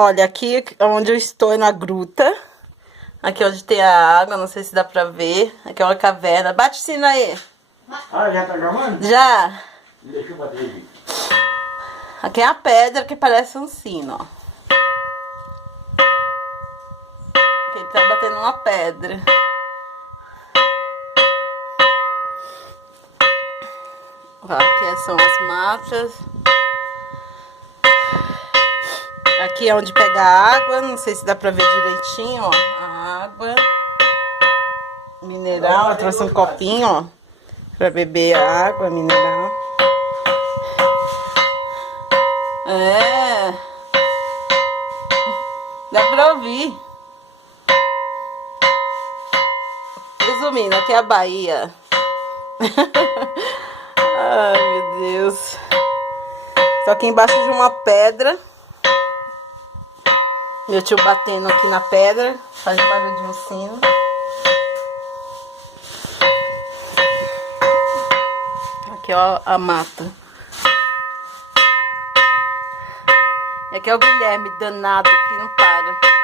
Olha, aqui onde eu estou é na gruta. Aqui onde tem a água, não sei se dá pra ver. Aqui é uma caverna. Bate o sino aí. Ah, já tá gravando? Já. Deixa eu bater aqui. Aqui é a pedra que parece um sino, ó. Aqui ele tá batendo uma pedra. Aqui são as matas. Aqui é onde pega a água. Não sei se dá pra ver direitinho, ó. A água mineral. Eu trouxe um copinho, ó, pra beber a água mineral. É. Dá pra ouvir. Resumindo, aqui é a Bahia. Ai, meu Deus. Tô aqui embaixo de uma pedra. Meu tio batendo aqui na pedra. Faz barulho de um sino. Aqui, ó, a mata. E aqui é o Guilherme, danado, que não para.